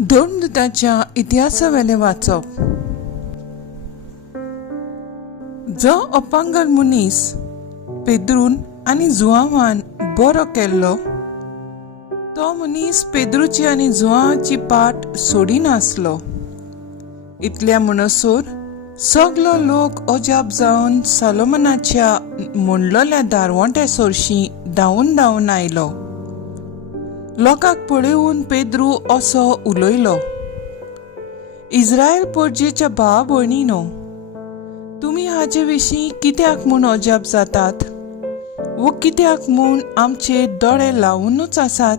दोन दुतांच्या इतिहासावेले वाचप. जो अपांगल मनीस पेद्रून आनी जुआवान बरो केल्लो, तो मनीस पेद्रूची आनी जुआवाची पाट सोडिनासलो. इतल्या म्हणसर सगलो लोक अजाप जावन सोलोमनाच्या म्हणलोल्या दारवंट्या सोरशी धांवन धांवन आयलो. लोकांक पळयून पेद्रू असो उलयलो, इस्रायल पोरजेच्या भावा भयणीनो, तुमी हाचे विशीं कित्याक म्हूण अजाप जातात वो कित्याक म्हूण आमचे दोळे लावूनच आसात.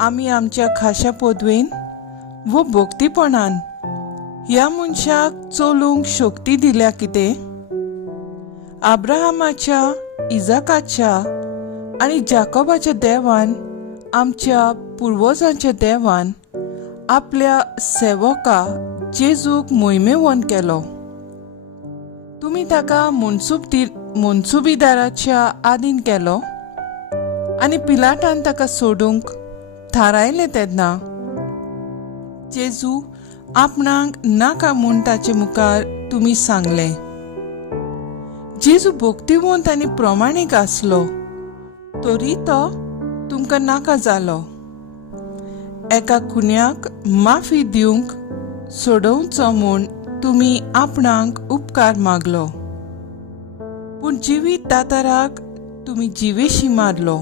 आमी आमच्या खाशा पदवेन वो भोक्तीपणान ह्या मनशाक चलूंक शक्ती दिल्या कितें? अब्राहमाच्या, इजाकाच्या आनी जाकोबाच्या देवान, आमच्या पुर्वजांच्या देवान आपल्या सेवका जेजूक मोहिमेवन केलो. तुमी ताका मनसुबीदाराच्या आदीन केलो आनी पिलाटान ताका सोडूंक थारायलें तेन्ना जेजू आपणाक नाका म्हूण ताचे मुखार तुमी सांगलें. जेजू भोक्तिवंत आनी प्रमाणीक आसलो, तरी तो तुमकां नाका जालो. एका खुन्याक माफी दिवंक सोडोवचो म्हूण तुमी आपणाक उपकार मागलो, पूण जिवीत दाताराक तुमी जिवेशी मारलो.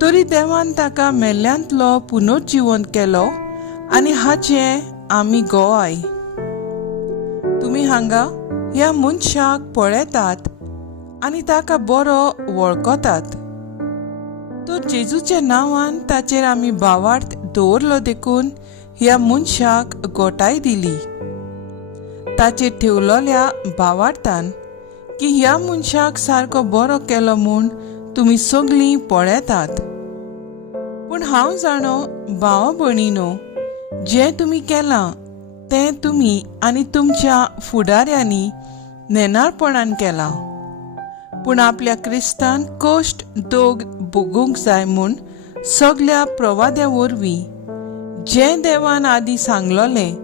तरी देवान ताका मेल्ल्यांतलो पुनर्जिवंत केलो आनी हाचे आमी गोवाय. तुमी हांगा ह्या मनशाक पळयतात आनी ताका बरो वळखतात. तर जेजूच्या नांवान ताचेर आमी भावार्थ दवरलो देखून ह्या मनशाक गोटाय दिली. ताचेर ठेवलोल्या भावार्थान की ह्या मनशाक सारको बरो केलो म्हूण तुमी सगळीं पळयतात. पूण हांव जाणो भावा भयणीनो, जें तुमी केलां तें तुमी आनी तुमच्या फुडाऱ्यांनी नेनारपणान केलां. पूण आपल्या क्रिस्तान कश्ट दोग भोगूंक जाय म्हूण सगळ्या प्रवाद्या वरवीं जें देवान आदीं सांगलोलें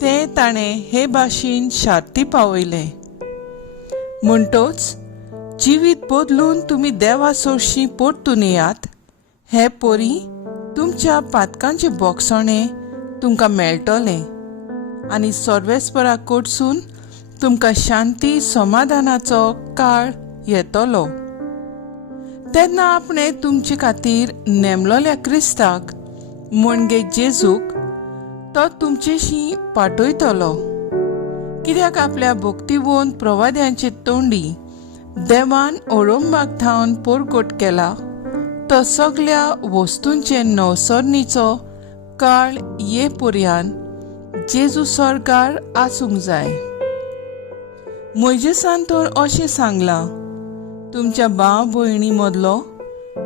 तें ताणें हे भाशेन शार्ती पावयलें. म्हणटच जिवीत बदलून तुमी देवा सोर्शी परतून येयात. हे परी तुमच्या पातकांचें बोगसणें तुमकां मेळटलें आनी सर्वेस्परा कडसून तुमकां शांती समाधानाचो काळ येतलो. तेन्ना आपणे तुमचे खातीर नेमलोल्या क्रिस्ताक म्हणजे जेजूक तो तुमचेशी पाठयतलो. कित्याक आपल्या भोक्तिवंत प्रवाद्यांचे तोंडी देवान ओळंबाक थावन पोरगोट केला, तो सगळ्या वस्तूंचे नवसरणीचो काळ ये पर्यान जेजू सरकार आसूंक जाय. मोइजेसान तर अशें सांगलां, तुमच्या भाव भयणी मदलो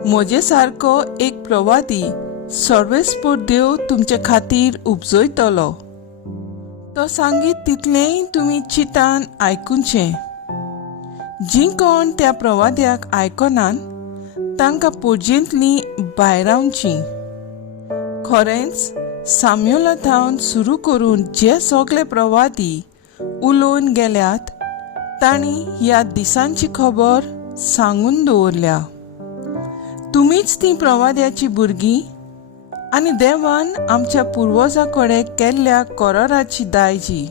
म्हजे सारको एक प्रवादी सर्वेस्पर देव तुमचे खातीर उपजयतलो. तो सांगीत तितलेंय तुमी चितान आयकुचें. जीं कोण त्या प्रवाद्याक आयकनान तांकां पोरजेंतलीं भायर रावचीं. खरेंच साम्युएला थावन सुरू करून जे सगळे प्रवादी उलोवन गेल्यात तांणी ह्या दिसांची खबर सांगून दवरल्या. तुमीच ती प्रवाद्याची भुरगीं आनी देवान आमच्या पुर्वजां कडेन केल्ल्या कराराची दायजी.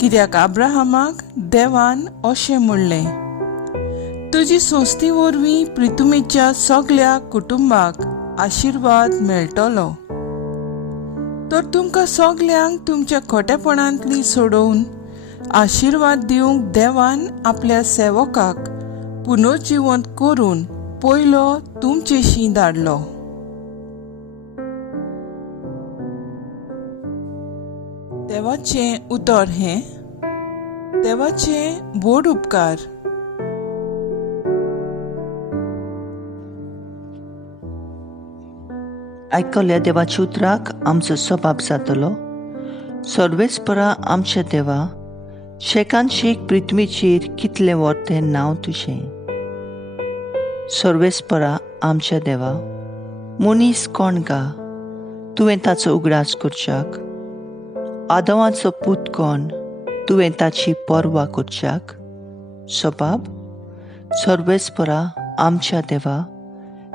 कित्याक अब्राहमाक देवान अशें म्हणलें, तुजी सोंस्ती वरवीं प्रितुमेच्या सगळ्या कुटुंबाक आशिर्वाद मेळटलो. तर तुमकां सगल्यांक तुमच्या खोटेपणांतली सोडून आशिर्वाद दिवंक देवान आपल्या सेवकाक पुनर्जिवंत करून पयलो तुमचेशी धाडलो. देवाचें उतर हें, देवाचे व्हड उपकार. आयकल्ल्या देवाच्या उतराक आमचो सबाब जातलो. सर्वेस्परा आमच्या देवा, शेकान शेक पृथ्वीचेर कितलें व्हड नांव तुजें. सर्वेस्परा आमच्या देवा, मनीस कोण गा तुवें ताचो उगडास करच्याक. आदवांचो पूत कोण, तुवें ताची पर्वा करच्याक. सोबाब, सर्वेस्परा आमच्या देवा,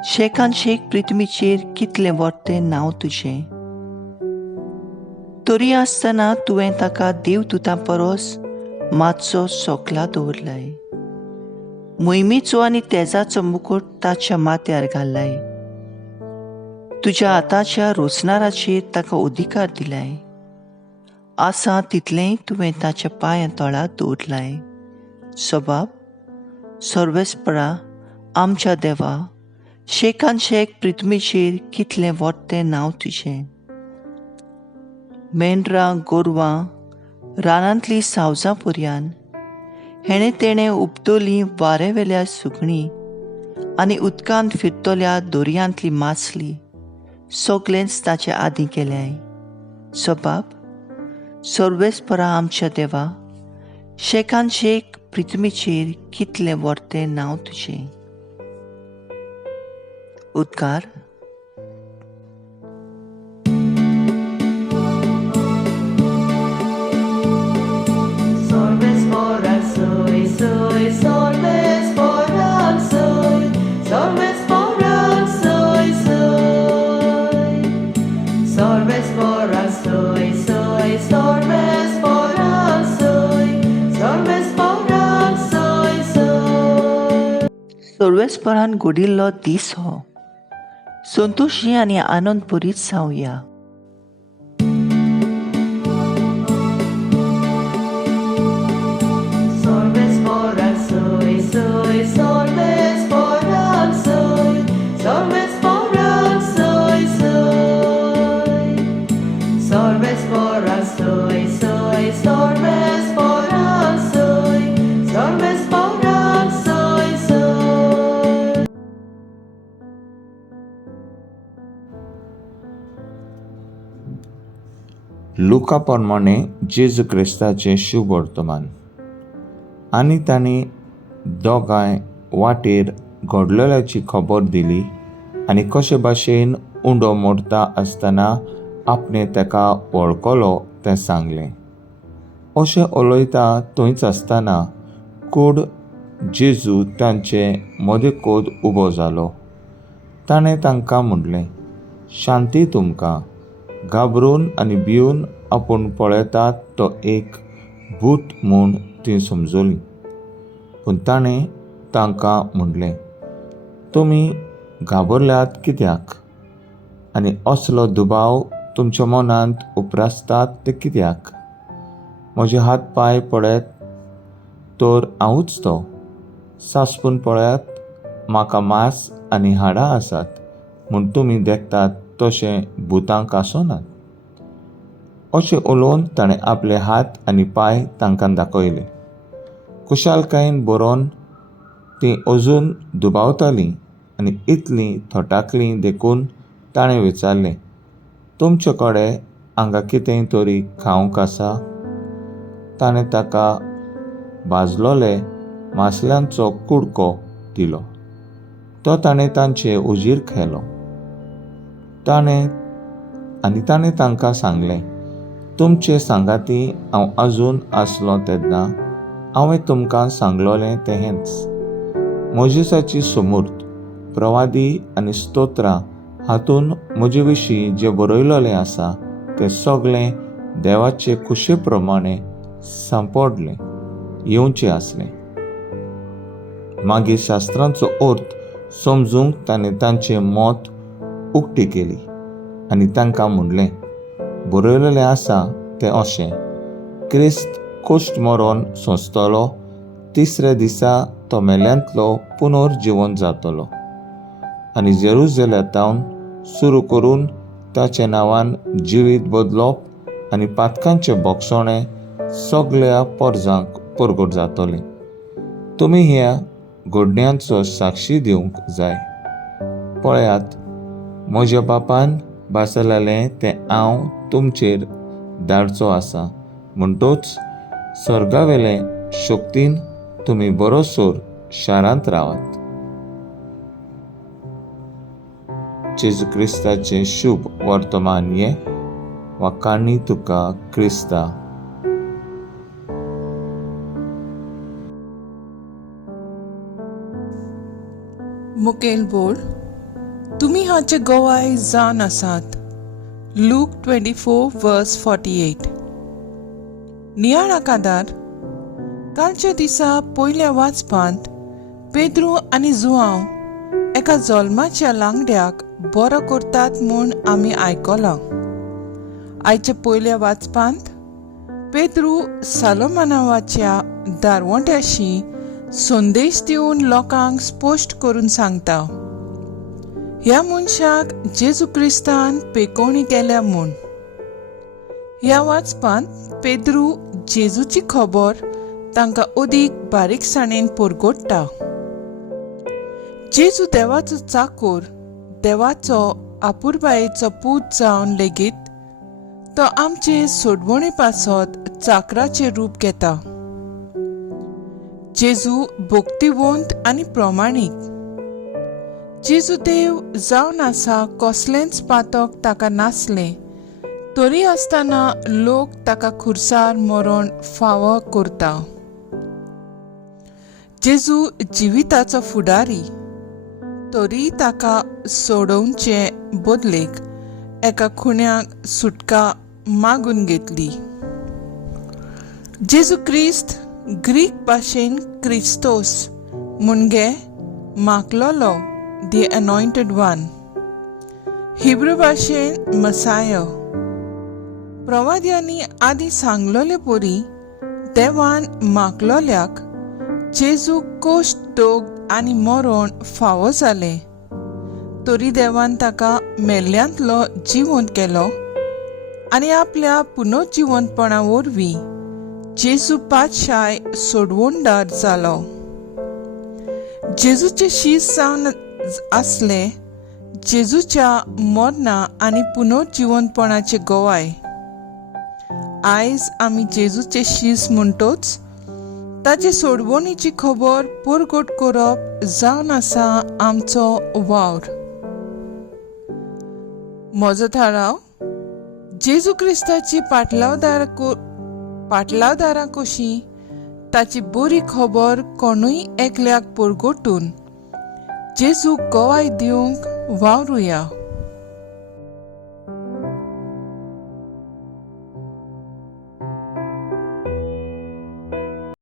शेकान शेक पृथ्वीचेर कितलें वर्तें नांव तुजें. तरी आसतना तुवें ताका देवदूतां परस मातसो सोकला दवरलाय. मोहिमेचो आनी तेजाचो मुकुट ताच्या माथ्यार घाल्लाय. तुज्या हाताच्या रोसणाराचेर ताका अधिकार दिलाय. आसा तितलेंय तुवें ताच्या पांया तळा दवरलाय. सोबाब, सर्वेस्परा आमच्या देवा, शेकान शेक पृथ्वीचेर कितलें वर्तें नांव तुजें. मेंढरां, गोरवां, रानांतलीं सावजां पर्यान, हेणे तेणें उपटोलीं वाऱ्यावेल्या सुकणीं आनी उदकांत फिरतल्या दर्यांतलीं मासलीं, सगळेंच ताचे आदीं केल्याय. सोबाब, सर्वेस्परा आमच्या देवा, शेकान शेक पृथ्वीचेर कितलें वर्तें नांव तुजें. उद्गार. सर्वेस्परान घडिल्लो दीस हो. संतोशी आनी आनंद भरीत जावया. लुका प्रमाणे जेजू क्रिस्ताचें शुभ वर्तमान. आनी तांणी दोगांय वाटेर घडलेल्याची खबर दिली आनी कशे भाशेन उंडो मोडटा आसतना आपणें ताका वळखलो तें सांगलें. अशें उलयता थंयच आसतना कूड जेजू तांचे मदेकोद उबो जालो. ताणें तांकां म्हणलें, शांती तुमकां. घाबरून आनी भिवन आपूण पळयतात तो एक भूत म्हूण तीं समजलीं. पूण ताणें तांकां म्हणलें, तुमी घाबरल्यात कित्याक? आनी असलो दुबाव तुमच्या मनांत उपरासतात ते कित्याक? म्हजे हात पांय पळयत तर हांवूच तो. सांसपून पळयात, म्हाका मांस आनी हाडां आसात, म्हूण तुमी देखतात तशें भुतांक आसनात. अशें उलोवन ताणें आपले हात आनी पांय तांकां दाखयले. कुशालकायेन बरोवन तीं अजून दुबावतालीं आनी इतलीं थोटाकलीं देखून ताणें विचारलें, तुमचे कडेन हांगा कितेंय तरी खावंक आसा? ताणें ताका भाजलोले मासल्यांचो कुडको दिलो. तो ताणें तांचे उजीर खेलो. ताणें तांकां सांगलें, तुमचे सांगाती हांव आजून आसलों तेन्ना हांवें तुमकां सांगलोलें तें हेंच. मोजेसाची समूर्त, प्रवादी आनी स्तोत्रां हातून म्हजे विशीं जें बरयलोलें आसा तें सगळें देवाचे कुशे प्रमाणे सांपडलें येवचें आसलें. मागीर शास्त्रांचो अर्थ समजूंक ताणें तांचें मत उक्ती केली आनी तांकां म्हणलें, बरयलेलें आसा तें अशें, क्रिस्त कोश्ट मरोन सोंसतलो, तिसऱ्या दिसा तो मेल्यांतलो पुनर्जीवन जातलो आनी जेरुसलेमांतावन सुरू करून ताच्या नांवान जिवीत बदलप आनी पातकांचें बोगसोणें सगळ्या परजांक परगट जातलें. तुमी ह्या घडण्यांचो साक्षी दिवंक जाय. पळयात, म्हज्या बापान भासलेलें तें हांव तुमचेर धाडचो आसा. म्हणटूच सर्गावेले शक्तीन तुमी बरोसोर शारांत रावात. जेजू क्रिस्ताचें शुभ वर्तमान हें वा काणी तुका क्रिस्ता. मुखेल बोल, तुमी हाचे गवाय जावन आसात. लूक 24:48. नियाळ आकादार. कालच्या दिसा पयल्या वाचपांत पेद्रू आनी जुआंव एका जल्माच्या लांगड्याक बरो करतात म्हूण आमी आयकलां. आयच्या पयल्या वाचपांत पेद्रू सालोमानावाच्या दारवंट्याशी संदेश दिवन लोकांक स्पश्ट करून सांगता ह्या मनशाक जेजू क्रिस्तान पेकोवणी केल्या म्हूण. ह्या वाचपांत पेद्रू जेजूची खबर तांकां अदीक बारीकसाणेन परगट्टा. जेजू देवाचो चाकर, देवाचो आपुरबायेचो पूत जावन लेगीत तो आमचे सोडवणे पासत चाकराचें रूप घेता. जेजू भक्तिवंत आनी प्रमाणीक. जेजू देव जावन आसा कसलेंच पातक ताका नासलें, तरी आसतना लोक ताका खुर्सार मरण फावो करता. जेजू जिविताचो फुडारी, तरी ताका सोडोवचे बदलेक एका खुण्याक सुटका मागून घेतली. जेजू क्रिस्त ग्रीक भाशेन क्रिस्तोस म्हणजे माकलोलो, दी अनॉयंटेड वन. हिब्रू भाशेन मसाय. प्रवाद्यांनी आदी सांगलोले परी देवान माकलोल्याक जेजू कोश्ट दोग आनी मरण फावो जालें, तरी देवान ताका मेल्ल्यांतलो जिवंत केलो आनी आपल्या पुनर्जिवंतपणा वरवीं जेजू पातशाय सोडवणदार जालो. जेजूचे शीस जावन आसले जेजूच्या मरणा आनी पुनर्जिवंतपणाचे गवाय. आयज आमी जेजूचे शीस म्हणटोच ताचे सोडवणीची खबर परगट करप जावन आसा आमचो वावर. म्हजो थाराव, जेजू क्रिस्ताची पाटलावदारां कशी ताची बरी खबर कोणूय एकल्याक परगटून जेजूक गवाय दिवंक वावरुया.